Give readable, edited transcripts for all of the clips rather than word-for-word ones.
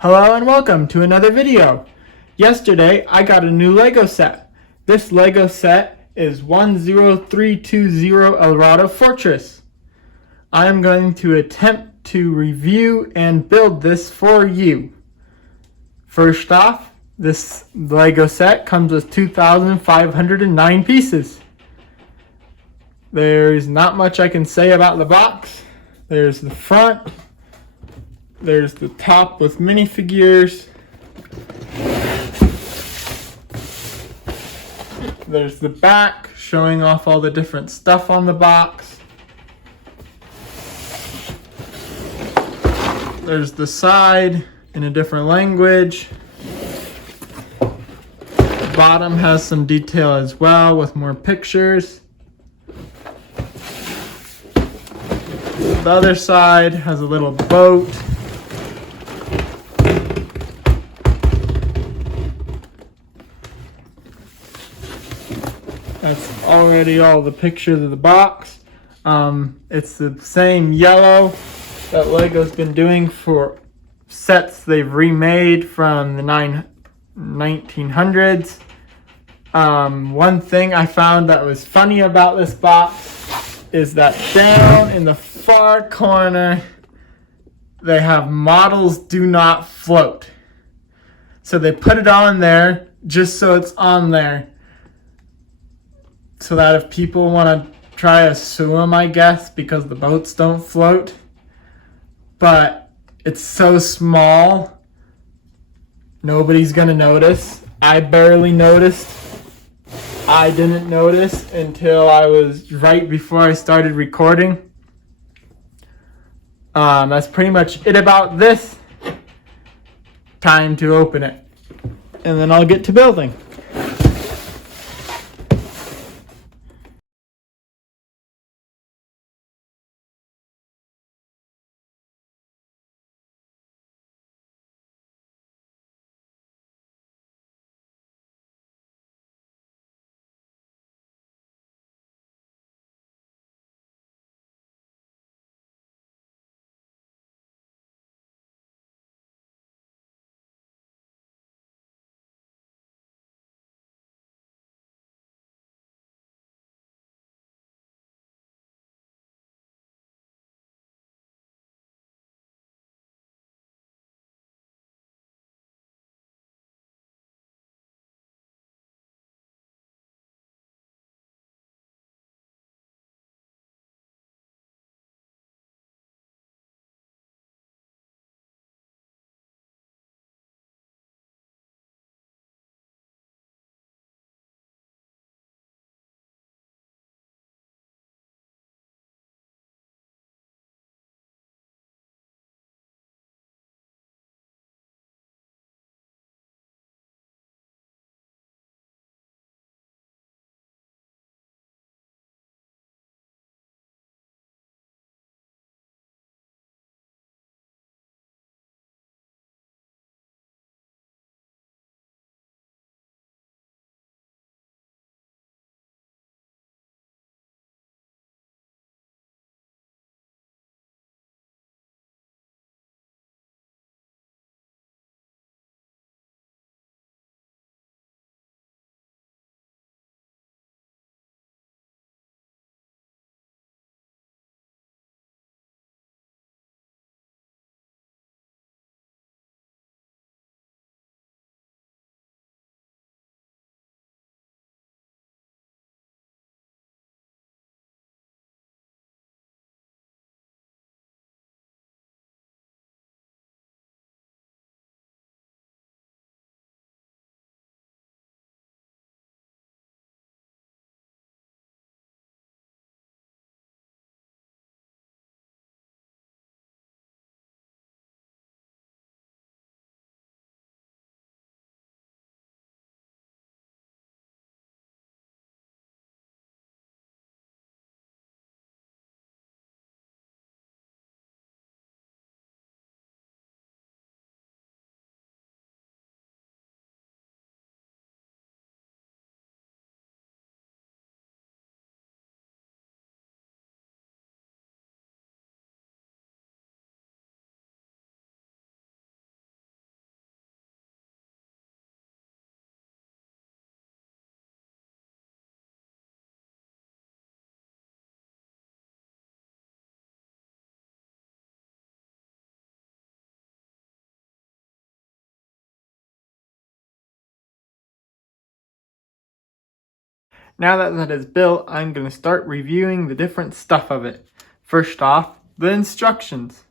Hello and welcome to another video. Yesterday I got a new Lego set. This Lego set is 10320 Eldorado Fortress. I am going to attempt to review and build this for you. First off, this Lego set comes with 2,509 pieces. There's not much I can say about the box. There's the front. There's the top with minifigures. There's the back showing off all the different stuff on the box. There's the side in a different language. The bottom has some detail as well with more pictures. The other side has a little boat. That's already all the pictures of the box. It's the same yellow that Lego's been doing for sets they've remade from the 1900s. One thing I found that was funny about this box is that down in the far corner they have models do not float. So they put it on there just so it's on there, so that if people want to try to sue them, I guess, because the boats don't float. But it's so small, nobody's gonna notice. I barely noticed. I didn't notice until I was right before I started recording. That's pretty much it about this. Time to open it, and then I'll get to building. Now that that is built, I'm going to start reviewing the different stuff of it. First off, the instructions.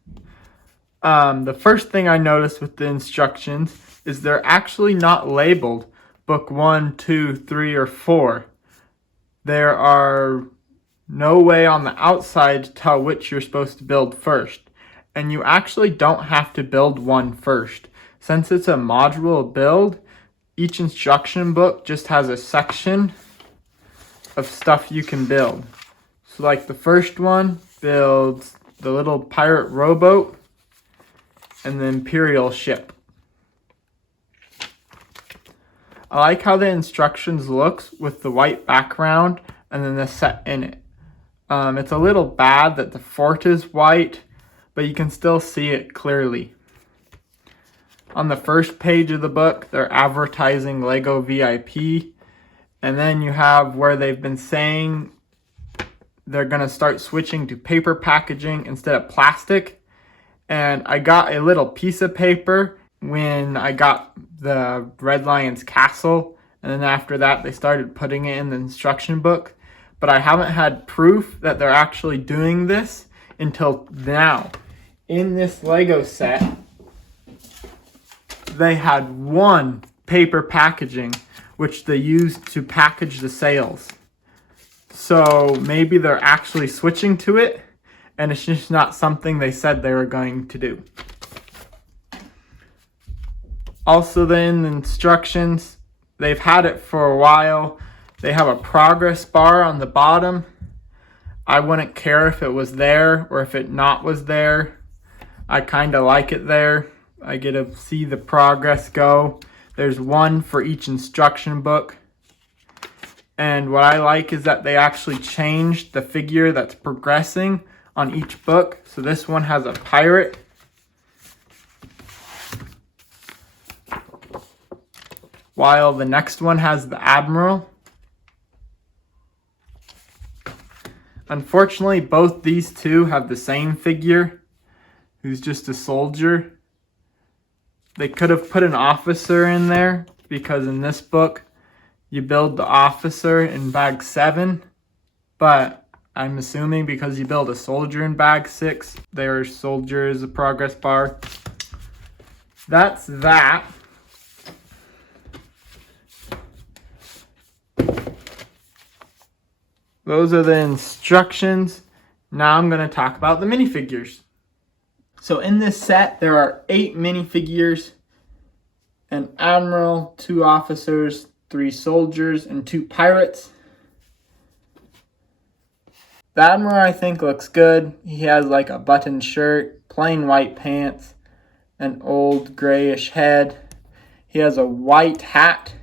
The first thing I noticed with the instructions is they're actually not labeled book 1, 2, 3, or 4. There are no way on the outside to tell which you're supposed to build first. And you actually don't have to build one first. Since it's a modular build, each instruction book just has a section of stuff you can build. So like the first one builds the little pirate rowboat and the Imperial ship. I like how the instructions looks with the white background and then the set in it. It's a little bad that the fort is white, but you can still see it clearly. On the first page of the book, they're advertising Lego VIP, and then you have where they've been saying they're going to start switching to paper packaging instead of plastic. And I got a little piece of paper when I got the Red Lion's castle, and then after that they started putting it in the instruction book. But I haven't had proof that they're actually doing this until now. In this Lego set, they had one paper packaging, which they used to package the sails. So maybe they're actually switching to it, and it's just not something they said they were going to do. Also then, the instructions, they've had it for a while. They have a progress bar on the bottom. I wouldn't care if it was there or if it not was there. I kind of like it there. I get to see the progress go. There's one for each instruction book. And what I like is that they actually changed the figure that's progressing on each book. So this one has a pirate. While the next one has the admiral. Unfortunately, both these two have the same figure, who's just a soldier. They could have put an officer in there, because in this book, you build the officer in bag 7. But I'm assuming because you build a soldier in bag 6, their soldier is a progress bar. That's that. Those are the instructions. Now I'm going to talk about the minifigures. So in this set, there are 8 minifigures, an admiral, 2 officers, 3 soldiers, and 2 pirates. The admiral I think looks good. He has like a button shirt, plain white pants, an old grayish head. He has a white hat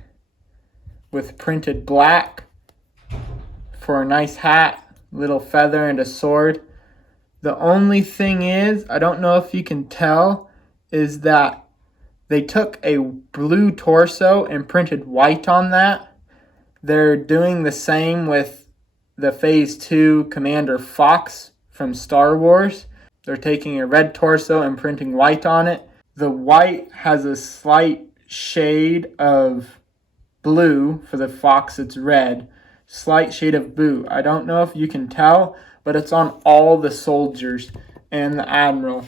with printed black for a nice hat, little feather, and a sword. The only thing is, I don't know if you can tell, is that they took a blue torso and printed white on that. They're doing the same with the Phase 2 Commander Fox from Star Wars. They're taking a red torso and printing white on it. The white has a slight shade of blue. For the Fox, it's red. Slight shade of blue. I don't know if you can tell, but it's on all the soldiers and the admiral.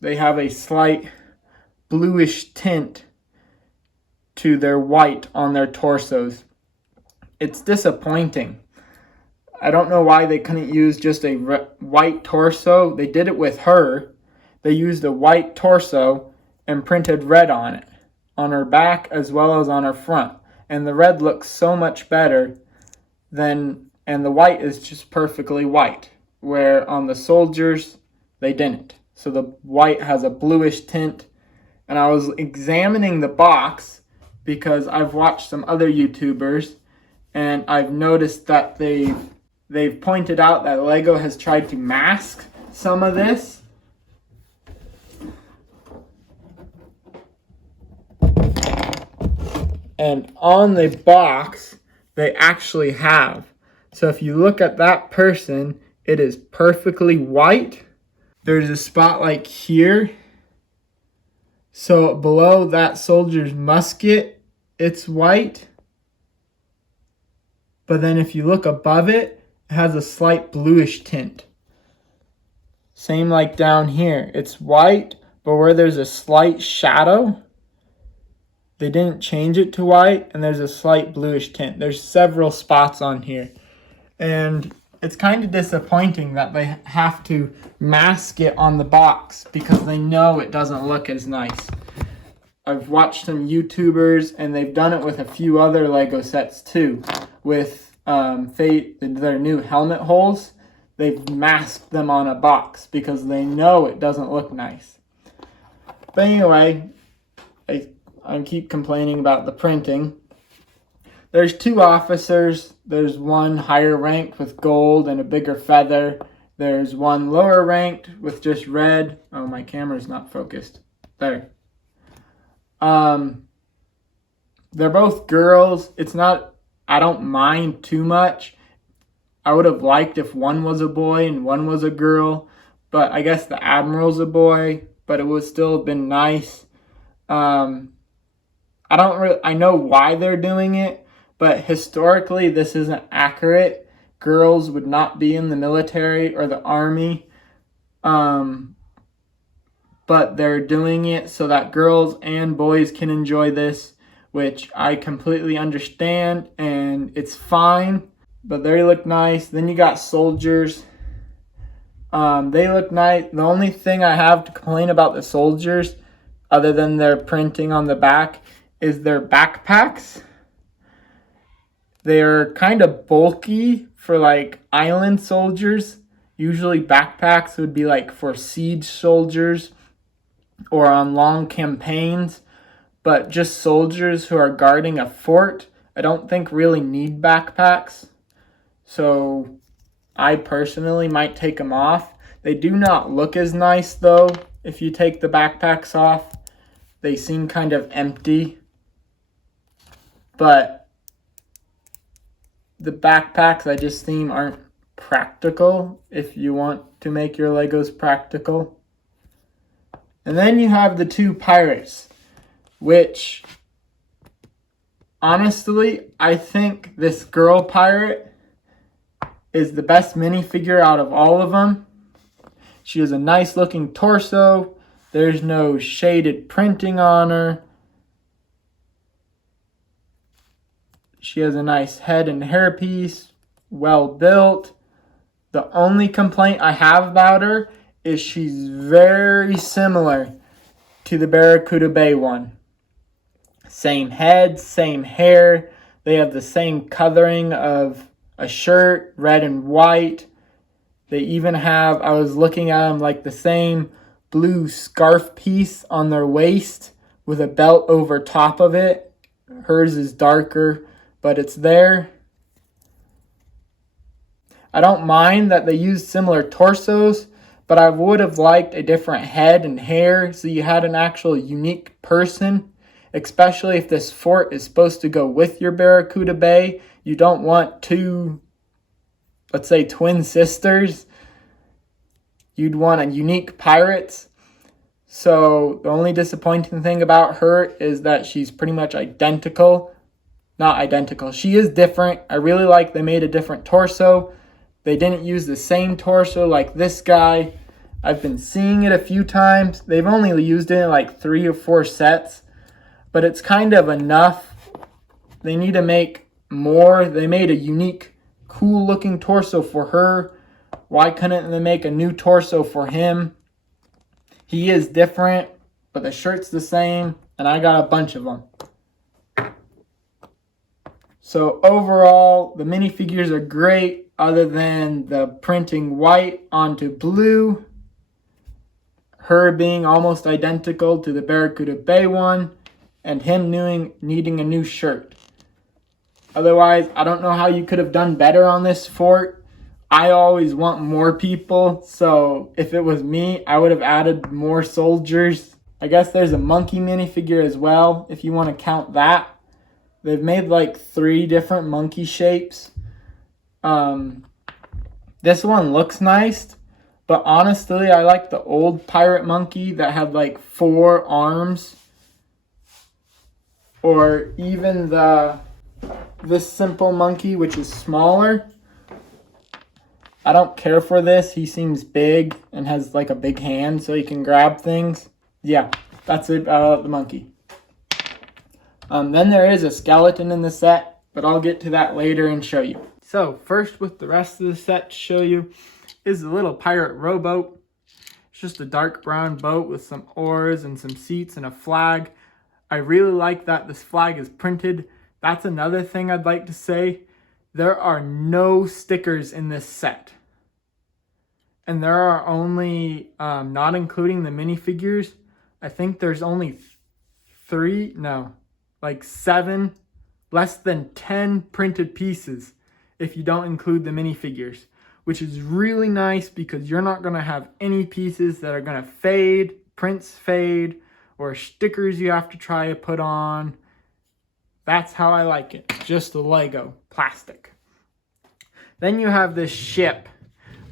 They have a slight bluish tint to their white on their torsos. It's disappointing. I don't know why they couldn't use just a white torso. They did it with her. They used a white torso and printed red on it, on her back as well as on her front. And the red looks so much better and the white is just perfectly white, where on the soldiers they didn't. So the white has a bluish tint. And I was examining the box because I've watched some other YouTubers, and I've noticed that they've pointed out that Lego has tried to mask some of this. And on the box, they actually have. So if you look at that person, it is perfectly white. There's a spot like here. So below that soldier's musket, it's white. but then if you look above it, it has a slight bluish tint. Same like down here. It's white, but where there's a slight shadow, they didn't change it to white, and there's a slight bluish tint. There's several spots on here. And it's kind of disappointing that they have to mask it on the box because they know it doesn't look as nice. I've watched some YouTubers, and they've done it with a few other Lego sets too. With their new helmet holes, they've masked them on a box because they know it doesn't look nice. But anyway, I keep complaining about the printing. There's two officers. There's one higher ranked with gold and a bigger feather. There's one lower ranked with just red. Oh, my camera's not focused. There. They're both girls. I don't mind too much. I would have liked if one was a boy and one was a girl, but I guess the Admiral's a boy, but it would still have been nice. I know why they're doing it, but historically this isn't accurate. Girls would not be in the military or the army. But they're doing it so that girls and boys can enjoy this, which I completely understand, and it's fine, but they look nice. Then you got soldiers. They look nice. The only thing I have to complain about the soldiers, other than their printing on the back, is their backpacks. They're kind of bulky for like island soldiers. Usually backpacks would be like for siege soldiers or on long campaigns, but just soldiers who are guarding a fort, I don't think really need backpacks. So I personally might take them off. They do not look as nice though if you take the backpacks off. They seem kind of empty. But the backpacks I just think aren't practical if you want to make your Legos practical. And then you have the two pirates, which honestly, I think this girl pirate is the best minifigure out of all of them. She has a nice looking torso. There's no shaded printing on her. She has a nice head and hairpiece, well built. The only complaint I have about her is she's very similar to the Barracuda Bay one. Same head, same hair. They have the same coloring of a shirt, red and white. They even have, I was looking at them, like the same blue scarf piece on their waist with a belt over top of it. Hers is darker, but it's there. I don't mind that they use similar torsos, but I would have liked a different head and hair so you had an actual unique person, especially if this fort is supposed to go with your Barracuda Bay. You don't want two, let's say, twin sisters. You'd want a unique pirates. So the only disappointing thing about her is that she's pretty much identical. Not identical. She is different. I really like they made a different torso. They didn't use the same torso like this guy. I've been seeing it a few times. They've only used it in like 3 or 4 sets, but it's kind of enough. They need to make more. They made a unique, cool looking torso for her. Why couldn't they make a new torso for him? He is different, but the shirt's the same, and I got a bunch of them. So overall, the minifigures are great, other than the printing white onto blue. Her being almost identical to the Barracuda Bay one, and him needing a new shirt. Otherwise, I don't know how you could have done better on this fort. I always want more people, so if it was me, I would have added more soldiers. I guess there's a monkey minifigure as well, if you want to count that. They've made like 3 different monkey shapes. This one looks nice, but honestly, I like the old pirate monkey that had like 4 arms. Or even the this simple monkey, which is smaller. I don't care for this. He seems big and has like a big hand so he can grab things. Yeah, that's it about the monkey. Then there is a skeleton in the set, but I'll get to that later and show you. So first with the rest of the set to show you is the little pirate rowboat. It's just a dark brown boat with some oars and some seats and a flag. I really like that this flag is printed. That's another thing I'd like to say. There are no stickers in this set. And there are only, not including the minifigures, I think there's only 7, less than 10 printed pieces if you don't include the minifigures, which is really nice because you're not going to have any pieces that are going to fade, prints fade, or stickers you have to try to put on. That's how I like it, just the Lego plastic. Then you have this ship,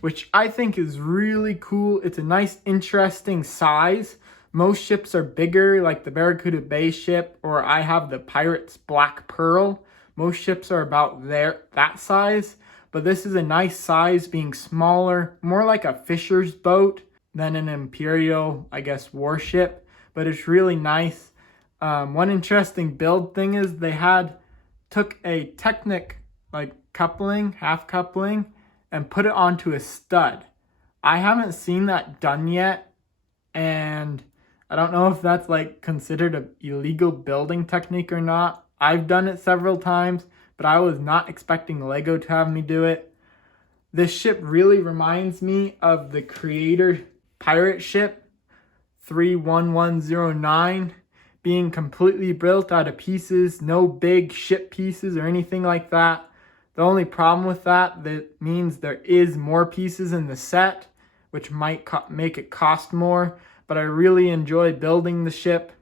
which I think is really cool. It's a nice, interesting size. Most ships are bigger, like the Barracuda Bay ship, or I have the Pirates Black Pearl. Most ships are about that size, but this is a nice size, being smaller, more like a fisher's boat than an Imperial, I guess, warship, but it's really nice. One interesting build thing is they took a Technic, like coupling, half coupling, and put it onto a stud. I haven't seen that done yet, and I don't know if that's like considered an illegal building technique or not. I've done it several times, but I was not expecting Lego to have me do it. This ship really reminds me of the Creator pirate ship 31109, being completely built out of pieces, no big ship pieces or anything like that. The only problem with that means there is more pieces in the set, which might make it cost more, but I really enjoy building the ship,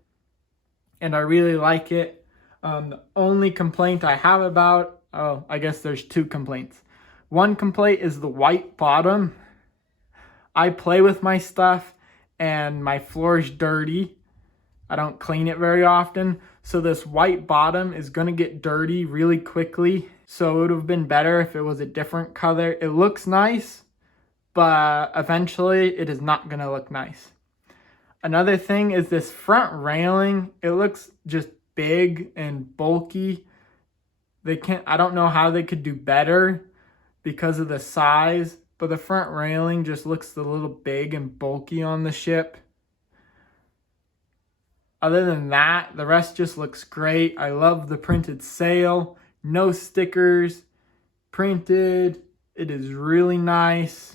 and I really like it. The only complaint I have I guess there's 2 complaints. One complaint is the white bottom. I play with my stuff, and my floor is dirty. I don't clean it very often, so this white bottom is going to get dirty really quickly. So it would have been better if it was a different color. It looks nice, but eventually it is not going to look nice. Another thing is this front railing. It looks just big and bulky. I don't know how they could do better because of the size, but the front railing just looks a little big and bulky on the ship. Other than that, the rest just looks great. I love the printed sail. No stickers. Printed. It is really nice.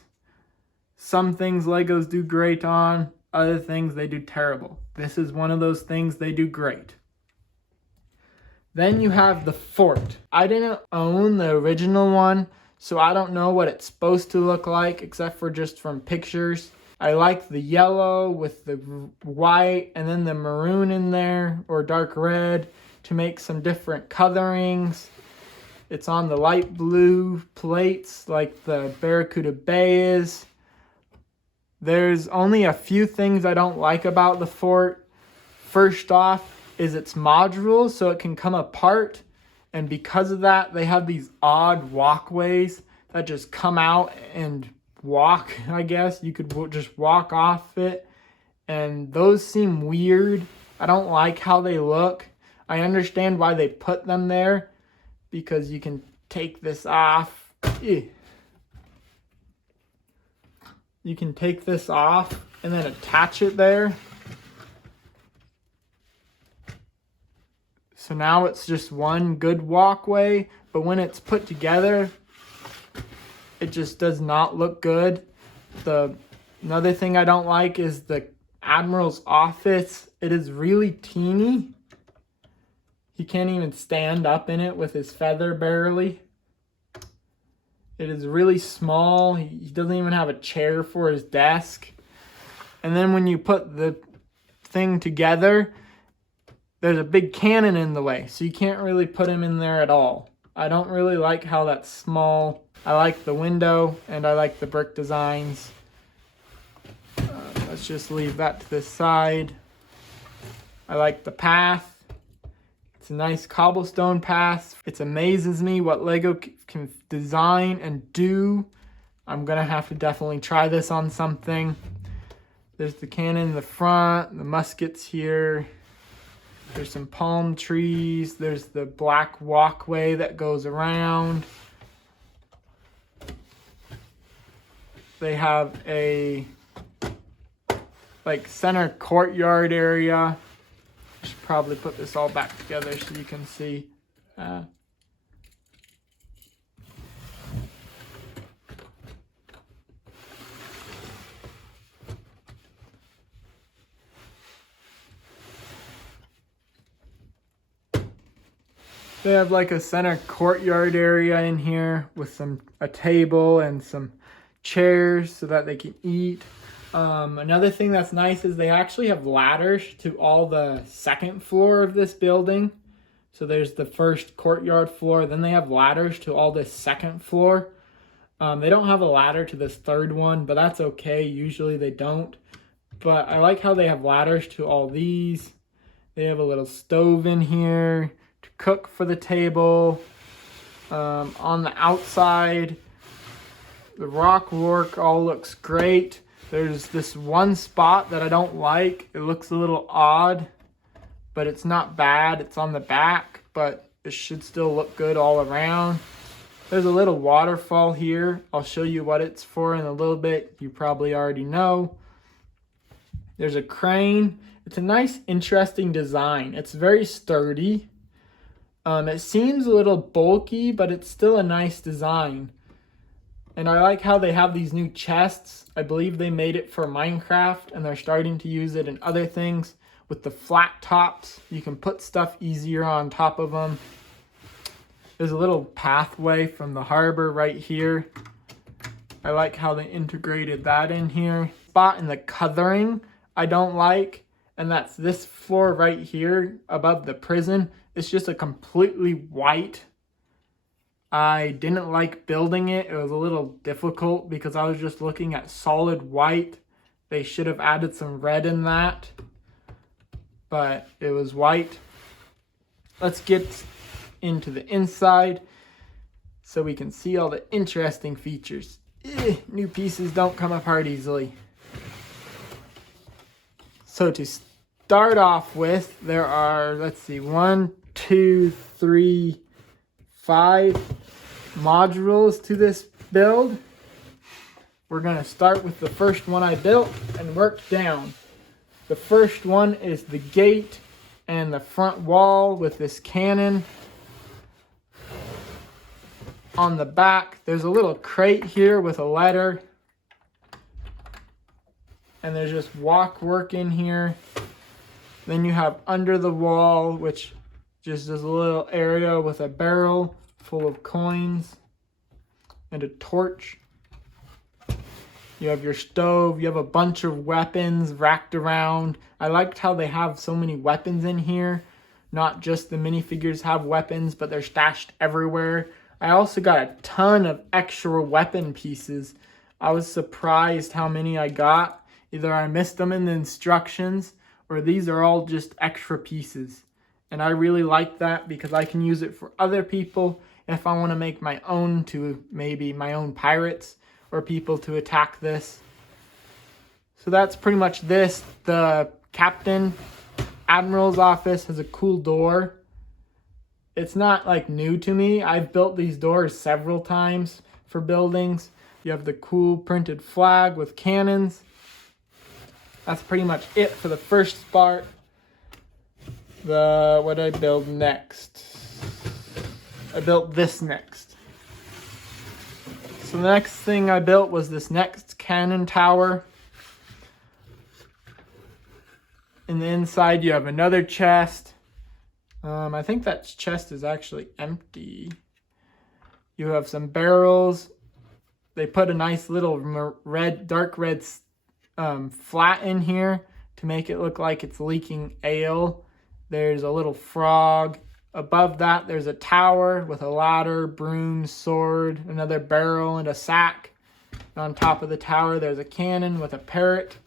Some things Legos do great on. Other things they do terrible. This is one of those things they do great. Then you have the fort. I didn't own the original one, so I don't know what it's supposed to look like except for just from pictures. I like the yellow with the white and then the maroon in there, or dark red, to make some different colorings. It's on the light blue plates like the Barracuda Bay is. There's only a few things I don't like about the fort. First off is it's modular, so it can come apart. And because of that, they have these odd walkways that just come out and walk, I guess. You could just walk off it. And those seem weird. I don't like how they look. I understand why they put them there, because you can take this off. You can take this off and then attach it there. So now it's just one good walkway, but when it's put together, it just does not look good. Another thing I don't like is the Admiral's office. It is really teeny. He can't even stand up in it with his feather barely. It is really small. He doesn't even have a chair for his desk. And then when you put the thing together, there's a big cannon in the way, so you can't really put him in there at all. I don't really like how that's small. I like the window, and I like the brick designs. Let's just leave that to the side. I like the path. It's a nice cobblestone path. It amazes me what Lego can design and do. I'm gonna have to definitely try this on something. There's the cannon in the front, the muskets here. There's some palm trees. There's the black walkway that goes around. They have a center courtyard area. I should probably put this all back together so you can see. They have like a center courtyard area in here with a table and some chairs so that they can eat. Another thing that's nice is they actually have ladders to all the second floor of this building. So there's the first courtyard floor, then they have ladders to all this second floor. They don't have a ladder to this third one, but that's okay. Usually they don't. But I like how they have ladders to all these. They have a little stove in here to cook for the table. On the outside, the rock work all looks great. There's this one spot that I don't like. It looks a little odd, but it's not bad. It's on the back, but it should still look good all around. There's a little waterfall here. I'll show you what it's for in a little bit. You probably already know. There's a crane. It's a nice, interesting design. It's very sturdy. It seems a little bulky, but it's still a nice design. And I like how they have these new chests. I believe they made it for Minecraft, and they're starting to use it in other things. With the flat tops, you can put stuff easier on top of them. There's a little pathway from the harbor right here. I like how they integrated that in here. Spot in the coloring I don't like, and that's this floor right here above the prison. It's just a completely white. I didn't like building it. It was a little difficult because I was just looking at solid white. They should have added some red in that, but it was white. Let's get into the inside so we can see all the interesting features. New pieces don't come apart easily. So to start off with, there are, 1, 2, 3, 5 modules to this build. We're going to start with the first one I built and work down. The first one is the gate and the front wall with this cannon. On the back, there's a little crate here with a letter. And there's just walk work in here. Then you have under the wall, which just is a little area with a barrel full of coins and a torch. You have your stove. You have a bunch of weapons racked around. I liked how they have so many weapons in here. Not just the minifigures have weapons, but they're stashed everywhere. I also got a ton of extra weapon pieces. I was surprised how many I got. Either I missed them in the instructions, or these are all just extra pieces. And I really like that because I can use it for other people if I want to make my own, to maybe my own pirates or people to attack this. So that's pretty much this. The captain, admiral's office has a cool door. It's not like new to me. I've built these doors several times for buildings. You have the cool printed flag with cannons. That's pretty much it for the first part. What did I build next? I built this next. So the next thing I built was this next cannon tower. In the inside you have another chest. I think that chest is actually empty. You have some barrels. They put a nice little dark red flat in here to make it look like it's leaking ale. There's a little frog. Above that, there's a tower with a ladder, broom, sword, another barrel, and a sack. And on top of the tower, there's a cannon with a parrot.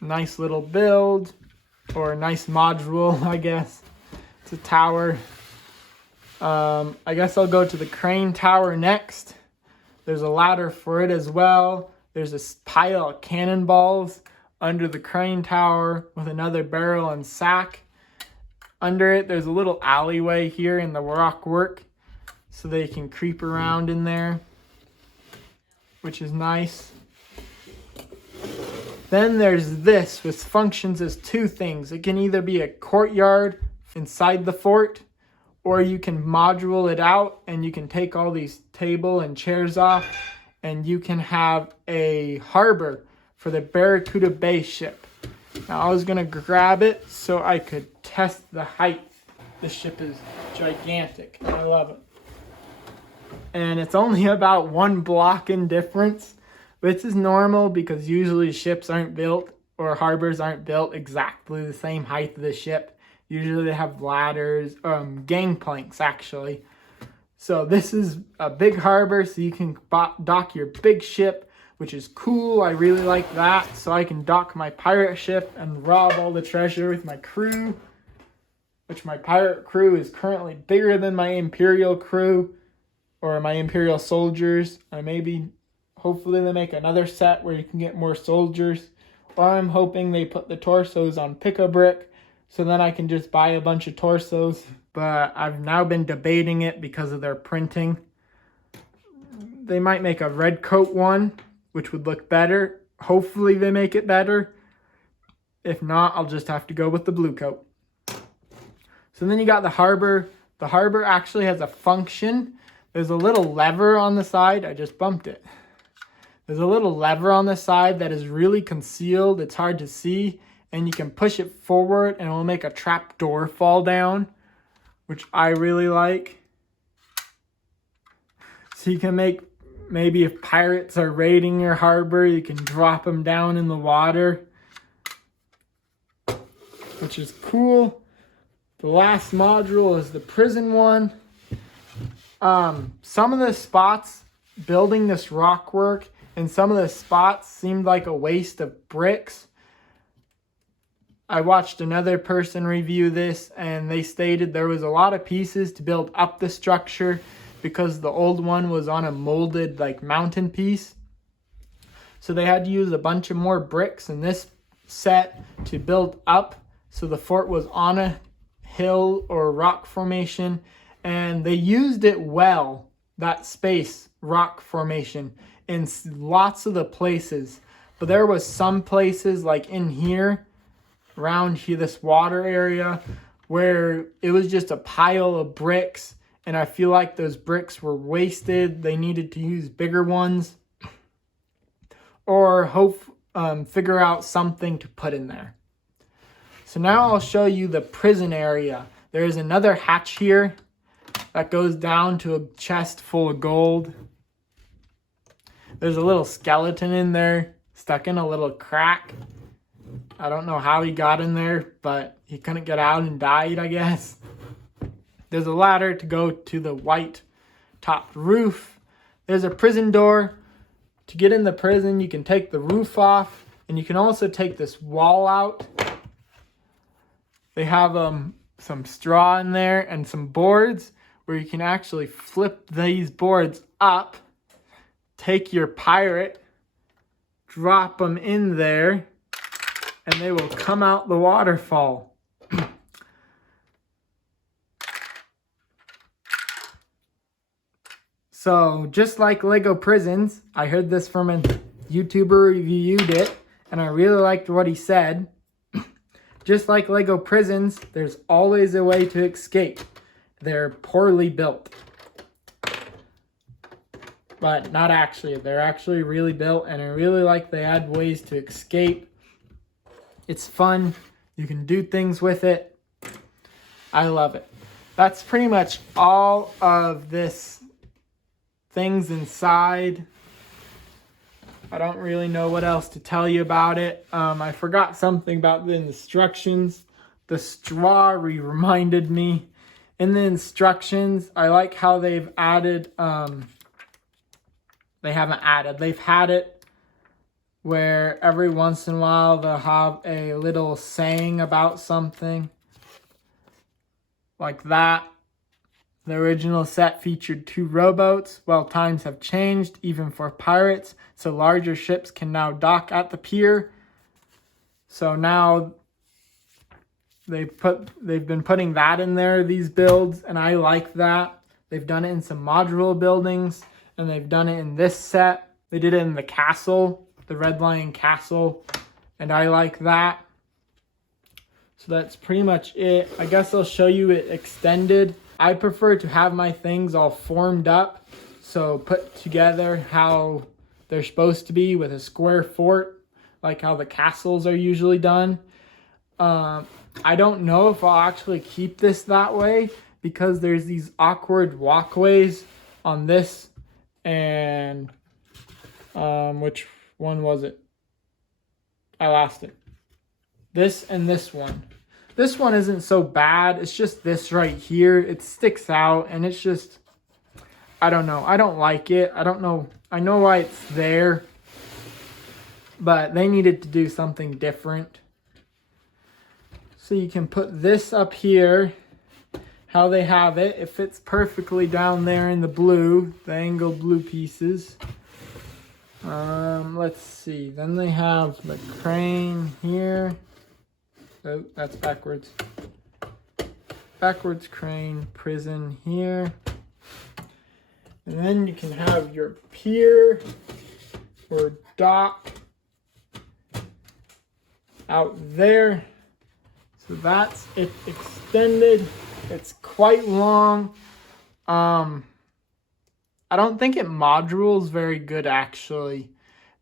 Nice little build. or a nice module, I guess. It's a tower. I guess I'll go to the crane tower next. There's a ladder for it as well. There's a pile of cannonballs under the crane tower with another barrel and sack. Under it, there's a little alleyway here in the rock work so they can creep around in there, which is nice. Then there's this, which functions as two things. It can either be a courtyard inside the fort, or you can module it out and you can take all these table and chairs off and you can have a harbor for the Barracuda Bay ship. Now I was gonna grab it so I could test the height. The ship is gigantic. I love it. And it's only about 1 block in difference, which is normal because usually ships aren't built or harbors aren't built exactly the same height of the ship. Usually they have ladders, gangplanks actually. So this is a big harbor so you can dock your big ship, which is cool. I really like that. So I can dock my pirate ship and rob all the treasure with my crew, which my pirate crew is currently bigger than my Imperial crew or my Imperial soldiers. Hopefully they make another set where you can get more soldiers. Or I'm hoping they put the torsos on Pick-a-Brick so then I can just buy a bunch of torsos. But I've now been debating it because of their printing. They might make a red coat one, which would look better. Hopefully they make it better. If not, I'll just have to go with the blue coat. So then you got the harbor. The harbor actually has a function. There's a little lever on the side. I just bumped it. There's a little lever on the side that is really concealed. It's hard to see. And you can push it forward and it will make a trap door fall down, which I really like. So you can make, maybe if pirates are raiding your harbor, you can drop them down in the water, which is cool. The last module is the prison one. Some of the spots building this rock work and some of the spots seemed like a waste of bricks. I watched another person review this and they stated there was a lot of pieces to build up the structure because the old one was on a molded mountain piece. So they had to use a bunch of more bricks in this set to build up. So the fort was on a hill or rock formation and they used it well, that space, rock formation, in lots of the places. But there was some places like in here, around here, this water area, where it was just a pile of bricks and I feel like those bricks were wasted. They needed to use bigger ones or figure out something to put in there. So now I'll show you the prison area. There is another hatch here that goes down to a chest full of gold. There's a little skeleton in there stuck in a little crack. I don't know how he got in there, but he couldn't get out and died, I guess. There's a ladder to go to the white topped roof. There's a prison door. To get in the prison, you can take the roof off, and you can also take this wall out. They have some straw in there and some boards where you can actually flip these boards up, take your pirate, drop them in there, and they will come out the waterfall. So just like Lego prisons, I heard this from a YouTuber reviewed it, and I really liked what he said. Just like Lego prisons, there's always a way to escape. They're poorly built. But not actually. They're actually really built, and I really like they add ways to escape. It's fun. You can do things with it. I love it. That's pretty much all of this things inside. I don't really know what else to tell you about it. I forgot something about the instructions. The straw reminded me. In the instructions, I like how they've added, they've had it where every once in a while they'll have a little saying about something like that. The original set featured 2 rowboats. Well, times have changed, even for pirates, so larger ships can now dock at the pier. So now they've been putting that in there, these builds, and I like that. They've done it in some modular buildings, and they've done it in this set. They did it in the castle, the Red Lion Castle, and I like that. So that's pretty much it. I guess I'll show you it extended. I prefer to have my things all formed up, so put together how they're supposed to be with a square fort, like how the castles are usually done. I don't know if I'll actually keep this that way because there's these awkward walkways on this and which one was it? I lost it. This and this one. This one isn't so bad. It's just this right here. It sticks out and it's just, I don't know. I don't like it. I don't know. I know why it's there, but they needed to do something different. So you can put this up here, how they have it. It fits perfectly down there in the blue, the angled blue pieces. Let's see. Then they have the crane here. Oh, that's backwards. Backwards crane, prison here. And then you can have your pier or dock out there. So that's it extended. It's quite long. I don't think it modules very good actually,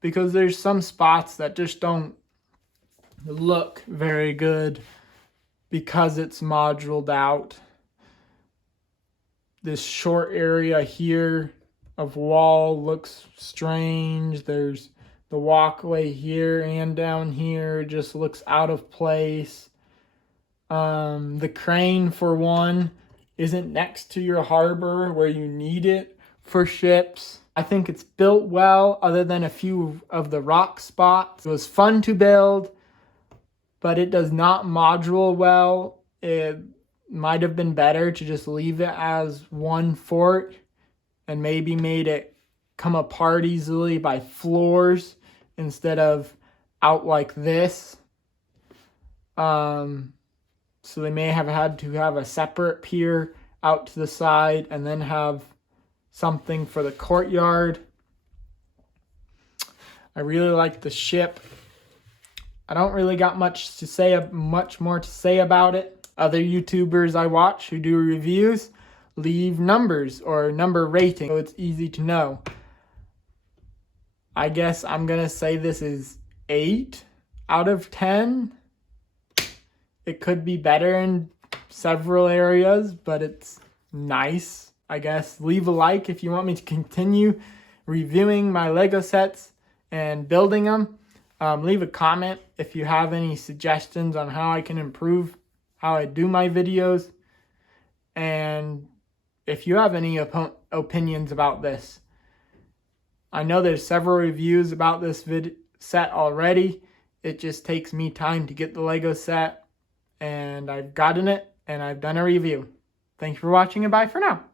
because there's some spots that just don't look very good because it's moduled out. This short area here of wall looks strange. There's the walkway here and down here just looks out of place. The crane, for one, isn't next to your harbor where you need it for ships. I think it's built well other than a few of the rock spots. It was fun to build, but it does not module well. It might have been better to just leave it as one fort and maybe made it come apart easily by floors instead of out like this. So they may have had to have a separate pier out to the side and then have something for the courtyard. I really like the ship. I don't really got much more to say about it. Other YouTubers I watch who do reviews leave numbers or number rating, so it's easy to know. I guess I'm gonna say this is 8 out of 10. It could be better in several areas, but it's nice, I guess. Leave a like if you want me to continue reviewing my Lego sets and building them. Leave a comment if you have any suggestions on how I can improve how I do my videos. And if you have any opinions about this. I know there's several reviews about this set already. It just takes me time to get the Lego set. And I've gotten it, and I've done a review. Thanks for watching, and bye for now.